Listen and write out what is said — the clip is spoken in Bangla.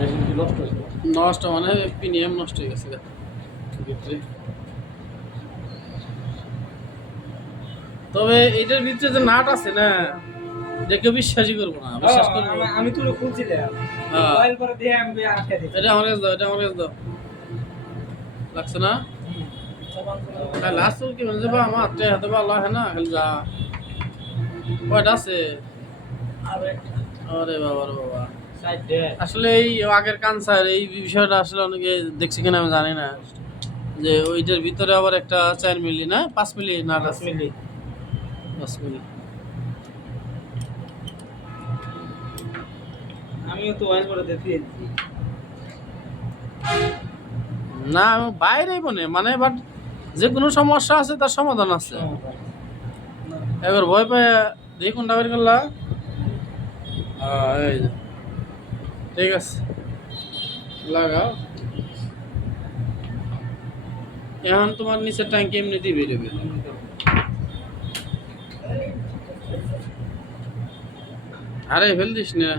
মেশিন কি নষ্ট হয়েছে? নষ্ট মানে পিনিএম নষ্ট হয়ে গেছে ভিতরে। তবে এটার ভিতরে যে নাট আছে না, দেখে বিশ্বাসই করবো না, বিশ্বাস করবো। আমি তো খুঁজছিলাম হ্যাঁ, মোবাইল করে দিয়ে আমি আটকে দিই। এটা আমার কাছে দাও, এটা আমার কাছে দাও। লাগছে না? লাস্ট কি বলছে বা আমার হাতে হাতে বা আল্লাহ না খালি যা কয়টা আছে। আরে বাবা রে বাবা, আসলে এই আগের কানসার এই বিষয়টা আসলে অনেকে দেখছে কিনা আমি জানি না, যে ওইটার ভিতরে আবার একটা 4 মিলি না 5 মিলি নাট আছে। 5 মিলি। আমিও তো ওয়াইল করে দেখি। না আমি বাইরে বনে মানে, বাট যে কোনো সমস্যা আছে তার সমাধান আছে। এবার ভয় পেয়ে দেখি কোনটা বের করলা। এই যে ঠিক আছে, লাগাও। এখন তোমার নিচের ট্যাঙ্কি এমনিতেই বেরোবে। আরে ফেল দিস না।